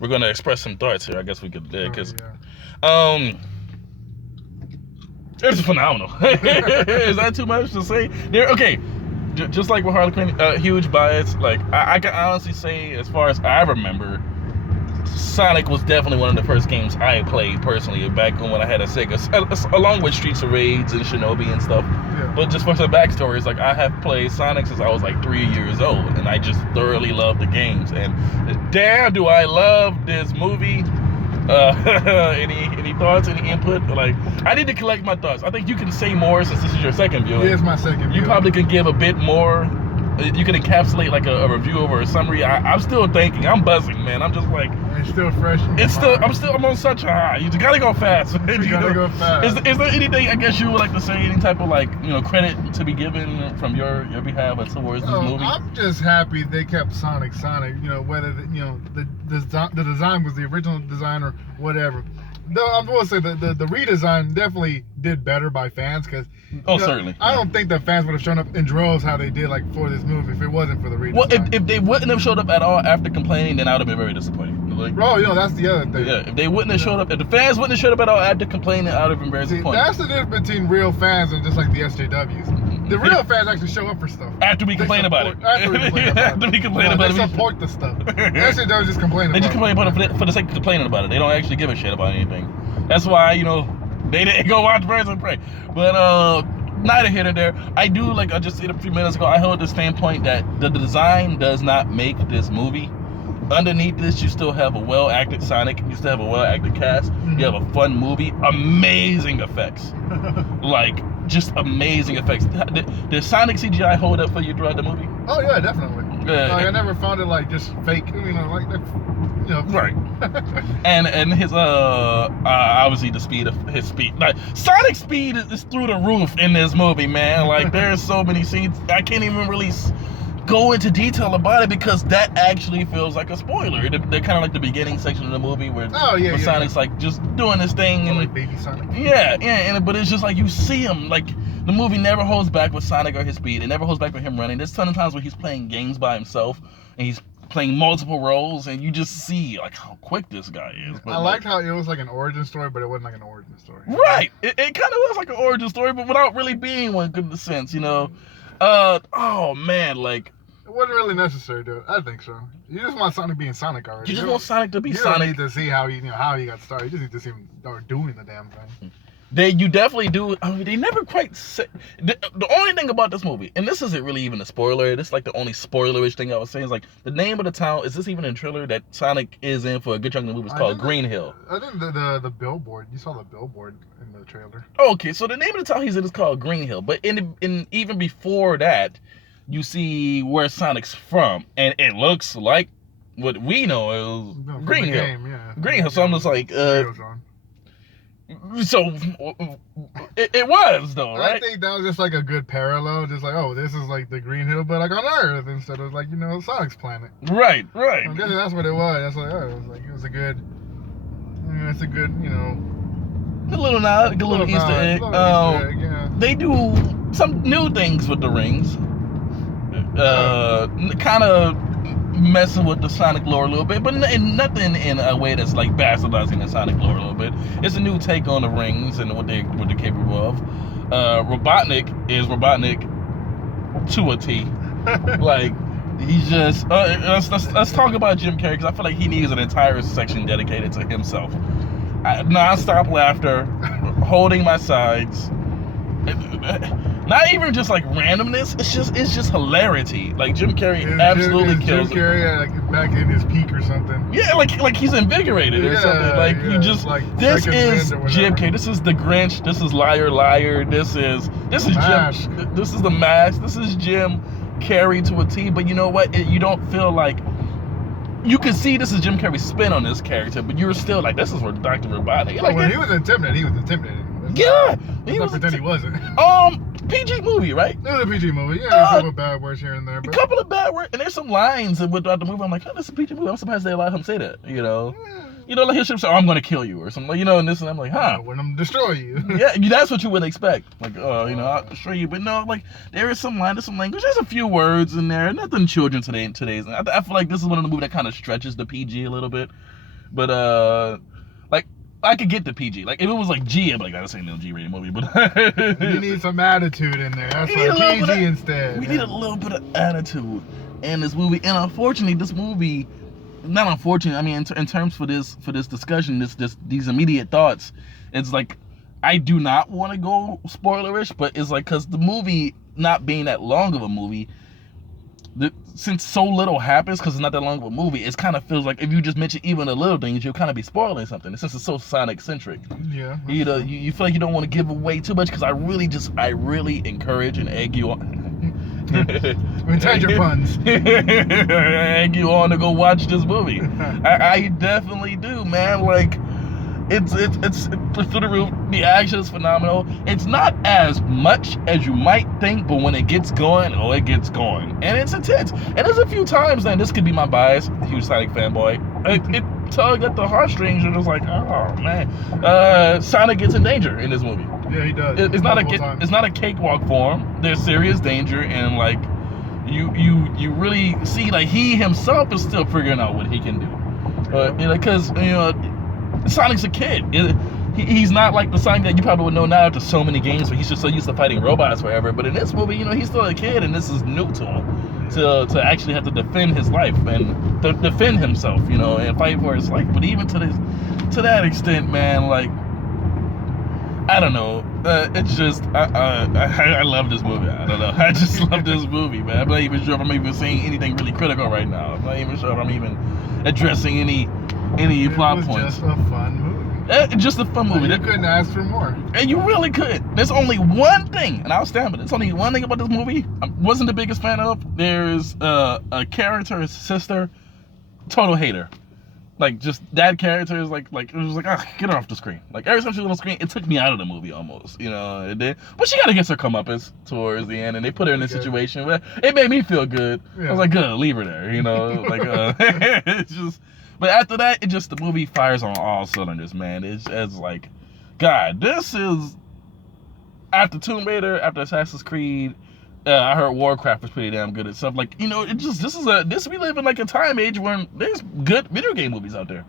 we're gonna express some thoughts here. I guess we could, because it's phenomenal. Is that too much to say? Okay. Just like with Harley Quinn, huge bias. Like I can honestly say, as far as I remember, Sonic was definitely one of the first games I played personally back when I had a Sega, along with Streets of Rage and Shinobi and stuff. Yeah. But just for some backstory, it's like I have played Sonic since I was like 3 years old, and I just thoroughly love the games. And damn, do I love this movie! Any thoughts? Any input? Like, I need to collect my thoughts. I think you can say more since this is your second viewing. It is my second viewing. You probably can give a bit more. You can encapsulate like a review or a summary. I'm still thinking. I'm buzzing, man. I'm just like. It's still fresh. I'm on such a high. You just gotta go fast. You gotta go fast. Is there anything I guess you would like to say? Any type of like credit to be given from your behalf towards this movie? I'm just happy they kept Sonic. Whether the design was the original design or whatever. Though I will say the redesign definitely did better by fans because certainly. I don't think the fans would have shown up in droves how they did like for this movie if it wasn't for the redesign. Well, if they wouldn't have showed up at all after complaining, then I would have been very disappointed. Like, bro, that's the other thing. Yeah, if they wouldn't have showed up, if the fans wouldn't have showed up at all after complaining, I would have been very disappointed. That's the difference between real fans and just like the SJWs. The real fans actually show up for stuff. After we complain about it. After we complain about it. They support the stuff. The SJWs just complain about it. They just complain about it for the sake of complaining about it. They don't actually give a shit about anything. That's why, they didn't go watch Birds of Prey. But, neither here nor there. I do, like I just said a few minutes ago, I held the standpoint that the design does not make this movie. Underneath this, you still have a well-acted Sonic. You still have a well-acted cast. You have a fun movie. Amazing effects. Like, just amazing effects. Did Sonic CGI hold up for you throughout the movie? Oh, yeah, definitely. I never found it, like, just fake, Right. and his, obviously the speed of his speed. Like, Sonic's speed is through the roof in this movie, man. Like, there's so many scenes. I can't even really go into detail about it because that actually feels like a spoiler. They're kind of like the beginning section of the movie where Sonic's like just doing this thing and like baby Sonic. But it's just like you see him. Like, the movie never holds back with Sonic or his speed. It never holds back with him running. There's tons of times where he's playing games by himself and he's playing multiple roles, and you just see like how quick this guy is. But I liked how it was like an origin story, but it wasn't like an origin story. Right. It kind of was like an origin story, but without really being one in the sense, Oh man, like. It wasn't really necessary, dude. I think so. You just want Sonic being Sonic already. You just want Sonic to be Sonic. You don't need to see how he got started. You just need to see him start doing the damn thing. You definitely do. I mean, they never quite said. The only thing about this movie, and this isn't really even a spoiler. This is like the only spoilerish thing I was saying is like the name of the town. Is this even in the trailer that Sonic is in for a good chunk of the movie? It's called Green Hill. I think the billboard. You saw the billboard in the trailer. Okay, so the name of the town he's in is called Green Hill. But in even before that, you see where Sonic's from, and it looks like what we know is Green Hill. Game, Green Hill. So I'm just like, so it was though, right? I think that was just like a good parallel, just like, oh, this is like the Green Hill, but like on Earth instead of like Sonic's planet. Right. I'm guessing that's what it was. That's like, it was a good, it's a good, a little nod, a little Easter egg. Yeah. They do some new things with the rings. Kind of messing with the Sonic lore a little bit, but nothing in a way that's like bastardizing the Sonic lore a little bit. It's a new take on the rings and what they're capable of. Robotnik is Robotnik to a T. Like, he's just let's talk about Jim Carrey, because I feel like he needs an entire section dedicated to himself. Non-stop laughter, holding my sides. Not even just like randomness. It's just hilarity. Like Jim Carrey absolutely kills. Jim Carrey like back in his peak or something. Yeah, like he's invigorated or something. Like he just like this is Jim Carrey. This is the Grinch. This is Liar. This is Jim. This is the Mask. This is Jim Carrey to a T. But you know what? You don't feel like. You can see this is Jim Carrey's spin on this character, but you're still like, this is for Dr. Robotnik. Like, when he was intimidated, Yeah, he pretend he wasn't. PG movie, right? It was a PG movie. Yeah, there's a couple of bad words here and there. But... A couple of bad words, and there's some lines throughout the movie. I'm like, oh, this is a PG movie. I'm surprised they allowed him to say that. Like he should say, oh, I'm gonna kill you or something. And this, and I'm like, huh? When I'm destroy you. Yeah, that's what you would expect. Like, I'll destroy you. But no, like there is some line, there's some language, there's a few words in there. Nothing children today's. I feel like this is one of the movies that kind of stretches the PG a little bit. But like I could get the PG. Like if it was like G, I'd be like, this ain't no G-rated movie. But you need some attitude in there. That's we need why PG instead. We need a little bit of attitude in this movie, and unfortunately, this movie. Not unfortunate. I mean, in terms for this discussion, these immediate thoughts, it's like I do not want to go spoilerish, but it's like because the movie not being that long of a movie, since so little happens because it's not that long of a movie, it kind of feels like if you just mention even the little things, you'll kind of be spoiling something. Since it's so Sonic centric, yeah, you know, you feel like you don't want to give away too much because I really encourage and egg you on. Intend your puns. Egg you on to go watch this movie. I definitely do, man. Like it's through the roof. The action is phenomenal. It's not as much as you might think, but when it gets going, it gets going, and it's intense. And there's a few times, and this could be my bias, huge Sonic fanboy. It tugged at the heartstrings, and it was like, oh man, Sonic gets in danger in this movie. Yeah, he does. It's not a cakewalk for him. There's serious danger, and like you really see like he himself is still figuring out what he can do. Because Sonic's a kid. He's not like the Sonic that you probably would know now after so many games, where he's just so used to fighting robots forever. But in this movie, he's still a kid, and this is new to him to actually have to defend his life and to defend himself, and fight for his life. But even to that extent, man, like. I don't know. It's just I love this movie. I don't know. I just love this movie, man. I'm not even sure if I'm even saying anything really critical right now. I'm not even sure if I'm even addressing any plot points. Just a fun movie. Just a fun movie. You couldn't ask for more. And you really could. There's only one thing, and I'll stand by it. There's only one thing about this movie I wasn't the biggest fan of. There's a character, his sister, total hater. Like, just that character is like it was like, get her off the screen. Like, every time she was on the screen, it took me out of the movie almost, it did. But she gotta get her comeuppance towards the end, and they put her in a situation where it made me feel good. Yeah. I was like, good, leave her there, it's just, but after that, the movie fires on all cylinders, man. It's like, God, this is, after Tomb Raider, after Assassin's Creed, I heard Warcraft was pretty damn good at stuff. Like, we live in like a time age when there's good video game movies out there.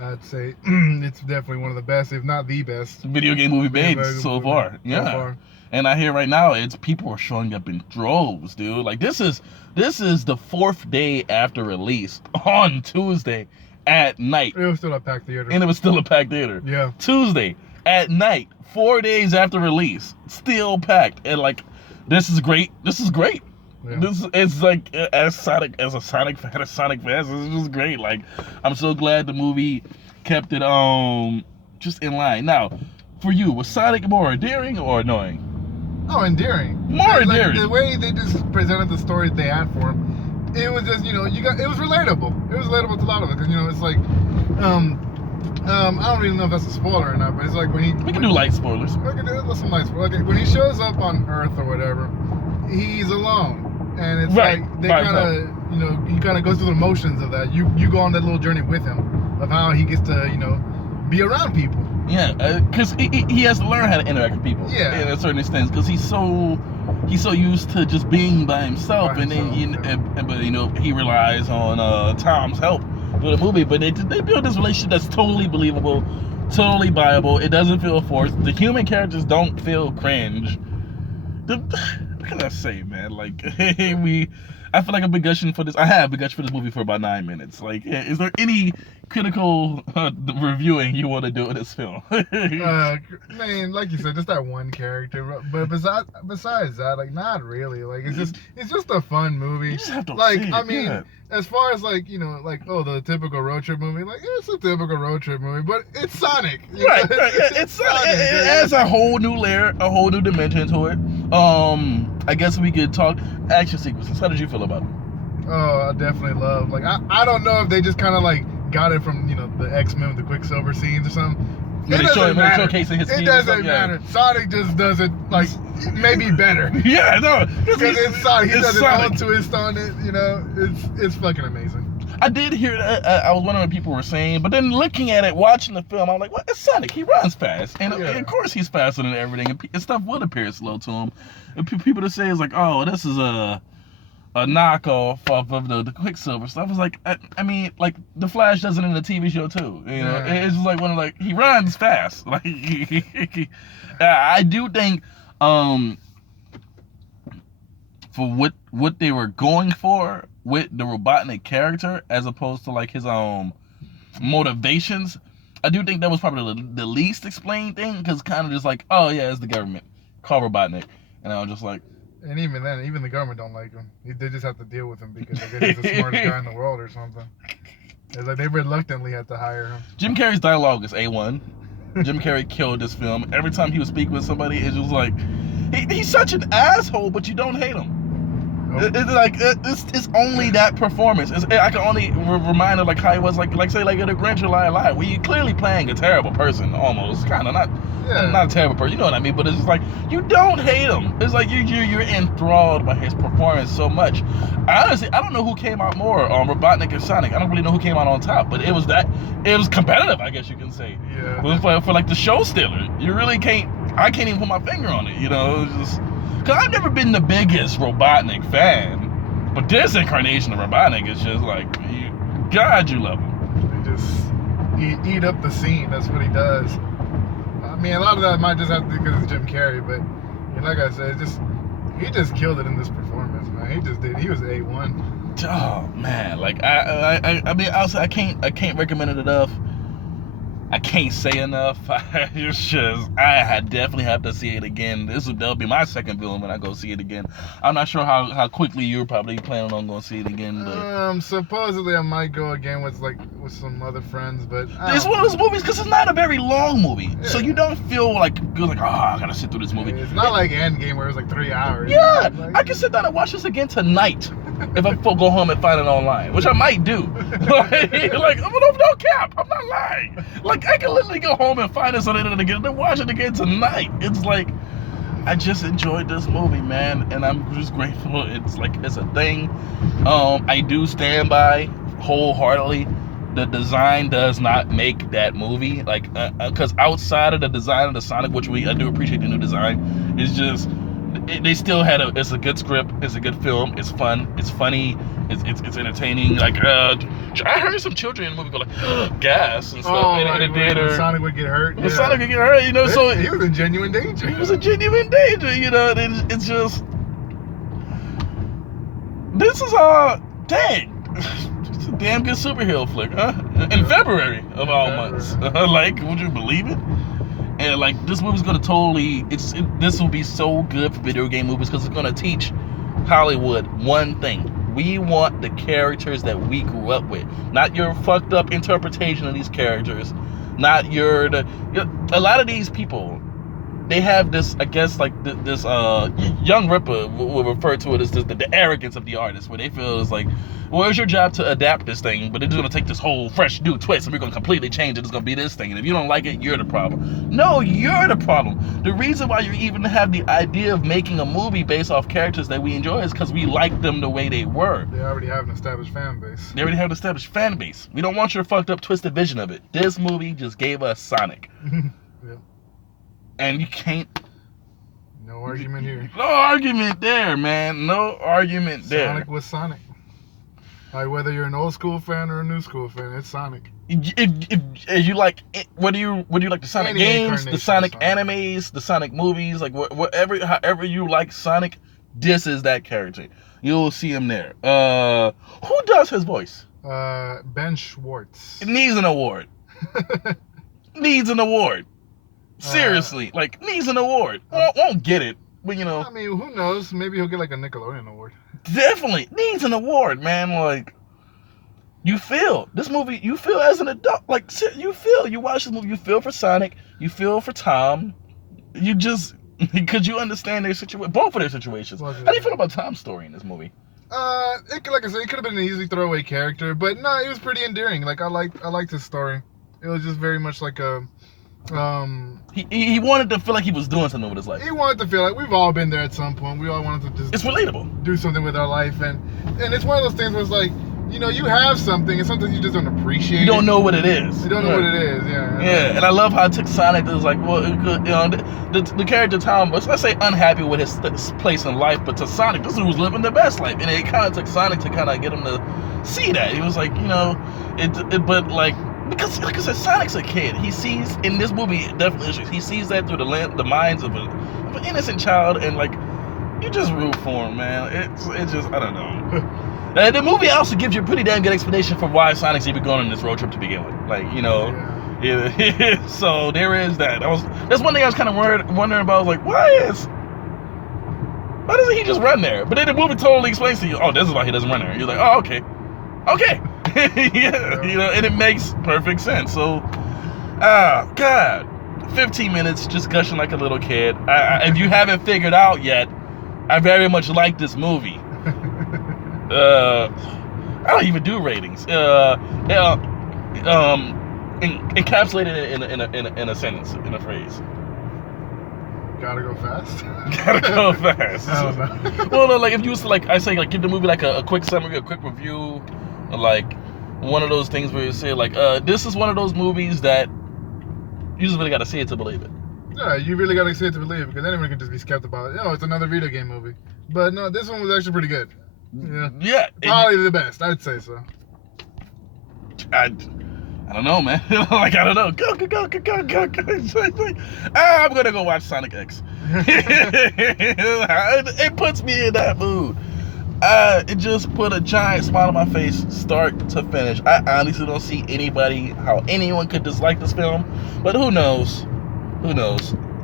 I'd say it's definitely one of the best, if not the best, video game movie made so far. Yeah. So far. And I hear right now people are showing up in droves, dude. Like this is the 4th day after release on Tuesday at night. It was still a packed theater. And it was still a packed theater. Yeah. Tuesday at night, 4 days after release, still packed. And like, this is great. Yeah. It's like as a Sonic fan, this is just great. Like, I'm so glad the movie kept it just in line. Now, for you, was Sonic more endearing or annoying? Oh, endearing. More endearing. Like, the way they just presented the story they had for him, it was just it was relatable. It was relatable to a lot of it because it's like I don't really know if that's a spoiler or not, but it's like we can do light spoilers. We can do some light spoilers. Okay, when he shows up on Earth or whatever, he's alone, and it's like they kind of he kind of goes through the motions of that. You go on that little journey with him of how he gets to be around people. Yeah, because he has to learn how to interact with people. Yeah, in a certain extent, because he's so used to just being by himself, and then he relies on Tom's help for the movie. But they build this relationship that's totally believable, totally viable. It doesn't feel forced. The human characters don't feel cringe. What can I say, man? Like, I feel like I've been gushing for this. I have been gushing for this movie for about 9 minutes. Like, is there any critical reviewing you want to do in this film? Man, like you said, just that one character. But besides that, like, not really. Like, it's just a fun movie. You just have to like, see it, I mean, as far as like the typical road trip movie, like it's a typical road trip movie, but it's Sonic. Right. It's Sonic. It adds a whole new layer, a whole new dimension to it. I guess we could talk action sequences. How did you feel about it? Oh, I definitely love. Like, I don't know if they just kind of like got it from the X-Men with the Quicksilver scenes or something. It doesn't matter. Showcasing his it doesn't matter. Yeah. Sonic just does it like maybe better. Yeah, no, because it's Sonic. He does Sonic. It all twist on it. It's fucking amazing. I did hear that. I was wondering what people were saying, but then looking at it, watching the film, I'm like, "What? It's Sonic. He runs fast, and of course he's faster than everything, and stuff would appear slow to him." And people to say is like, "Oh, this is knockoff off of the Quicksilver stuff. I was like, I mean, like the Flash does it in the TV show too. You know, it's just like he runs fast. Like I do think for what they were going for with the Robotnik character, as opposed to like his motivations, I do think that was probably the least explained thing, because kind of just like, oh yeah, it's the government, call Robotnik, and I was just like. And even then, even the government don't like him. They just have to deal with him because I guess he's the smartest guy in the world or something. It's like they reluctantly had to hire him. Jim Carrey's dialogue is A1. Jim Carrey killed this film. Every time he would speak with somebody, it's just like, he's such an asshole, but you don't hate him. Nope. It's like it's only that performance. I can only remind of like how he was like say like in a Grinch or Lie Lie, where you're clearly playing a terrible person, almost kind of not a terrible person. You know what I mean? But it's just like you don't hate him. It's like you're enthralled by his performance so much. Honestly, I don't know who came out more on Robotnik and Sonic. I don't really know who came out on top, but it was competitive, I guess you can say. Yeah. For like the show stealer, you really can't. I can't even put my finger on it. You know, it's just. Cause I've never been the biggest Robotnik fan, but this incarnation of Robotnik is just like, God, you love him. He just eat up the scene. That's what he does. I mean, a lot of that might just have to do because it's Jim Carrey, but like I said, he just killed it in this performance, man. He just did. He was A1. Oh man, like I mean, also I can't recommend it enough. I can't say enough. I definitely have to see it again. That'll be my second film when I go see it again. I'm not sure how quickly you're probably planning on going to see it again. But supposedly I might go again with some other friends, but it's one of those movies because it's not a very long movie, so you don't feel like oh, I gotta sit through this movie. It's not like Endgame where it's like 3 hours. Yeah, I can sit down and watch this again tonight. If I go home and find it online, which I might do. like no cap, I'm not lying. Like I can literally go home and find this on the internet again and then watch it again tonight. It's like I just enjoyed this movie, man, and I'm just grateful. It's a thing. I do stand by wholeheartedly. The design does not make that movie, like, because outside of the design of the Sonic, which I do appreciate the new design, it's just. They still had it's a good script, it's a good film, it's fun, it's funny, it's entertaining. Like I heard some children in the movie go like gas and stuff in the theater. Sonic would get hurt. Sonic would get hurt, you know. So he was in genuine danger. He was in genuine danger, you know. It's just this is dang. It's a damn good superhero flick, huh? In February of all months. Like, would you believe it? And like this movie's gonna this will be so good for video game movies because it's gonna teach Hollywood one thing. We want the characters that we grew up with, not your fucked up interpretation of these characters, not a lot of these people, they have this, I guess, like this young Ripper will refer to it as the arrogance of the artist, where they feel it's like, well, it's your job to adapt this thing, but it's going to take this whole fresh new twist and we're going to completely change it. It's going to be this thing, and if you don't like it, you're the problem. No, you're the problem. The reason why you even have the idea of making a movie based off characters that we enjoy is because we like them the way they were. They already have an established fan base. We don't want your fucked up twisted vision of it. This movie just gave us Sonic. Yep. And you can't. No argument here. No argument there, man. No argument there. Sonic was Sonic. Like whether you're an old school fan or a new school fan, it's Sonic. If you like, would you like the Sonic games, the Sonic animes, the Sonic movies, like however you like Sonic, this is that character. You'll see him there. Who does his voice? Ben Schwartz. It needs an award. Needs an award. Seriously, needs an award. Won't get it, but you know. I mean, who knows? Maybe he'll get like a Nickelodeon award. Definitely needs an award, man. Like, you feel this movie. You feel as an adult. Like, you watch this movie. You feel for Sonic. You feel for Tom. You just because you understand their situation, both of their situations. How do you feel about Tom's story in this movie? Like I said, it could have been an easy throwaway character, but no, it was pretty endearing. Like I liked his story. It was just very much like a. He wanted to feel like he was doing something with his life. He wanted to feel like we've all been there at some point. We all wanted to just it's relatable. Do something with our life, and it's one of those things where it's like you know, you have something, and sometimes you just don't appreciate it. You don't know what it is. You don't know what it is, yeah. Yeah, and I love how it took Sonic. It was like, well, the character Tom was, let's say, unhappy with his place in life, but to Sonic, this dude was living the best life, and it kind of took Sonic to kind of get him to see that. He was like, but like, because like I said, Sonic's a kid. He sees in this movie definitely he sees that through the minds of an innocent child, and like, you just root for him, man. It's just, I don't know. The movie also gives you a pretty damn good explanation for why Sonic's even going on this road trip to begin with. Like, yeah. So there is that. That's one thing I was kind of wondering about. I was like, why doesn't he just run there? But then the movie totally explains to you, oh, this is why he doesn't run there. You're like, oh, okay. Yeah, and it makes perfect sense. So, God, 15 minutes just gushing like a little kid. If you haven't figured out yet, I very much like this movie. I don't even do ratings. Encapsulated in a sentence, in a phrase. Gotta go fast. Gotta go fast. I don't know. Well, no, like if you was to, like, I say, like, give the movie like a quick summary, a quick review, like one of those things where you say, like, this is one of those movies that you just really gotta see it to believe it. Yeah, you really gotta see it to believe it, because anyone can just be skeptical about it. It's another video game movie. But no, this one was actually pretty good. Yeah. Probably the best, I'd say so. I don't know, man. Like, I don't know. Go. I'm gonna go watch Sonic X. It puts me in that mood. It just put a giant smile on my face, start to finish. I honestly don't see how anyone could dislike this film, but who knows?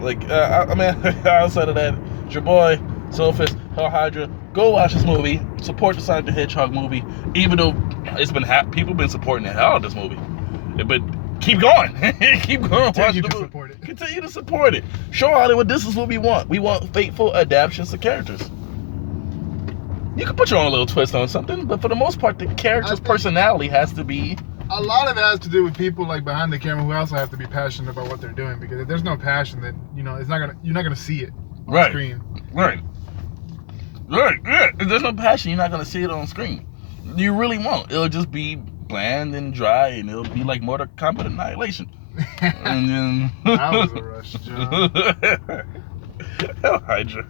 Like, I mean, outside of that, it's your boy Soulfist, Hell Hydra. Go watch this movie. Support the Sonic the Hedgehog movie, even though people been supporting the hell out of this movie. But keep going. Keep going. Continue to support it. Continue to support it. Show Hollywood this is what we want. We want faithful adaptations of characters. You can put your own little twist on something, but for the most part, the character's personality has to be. A lot of it has to do with people like behind the camera who also have to be passionate about what they're doing, because if there's no passion, then you're not gonna see it on screen. Right. Yeah. If there's no passion, you're not gonna see it on screen. You really won't. It'll just be bland and dry, and it'll be like Mortal Kombat Annihilation. And then that was a rush, John. Hell Hydra.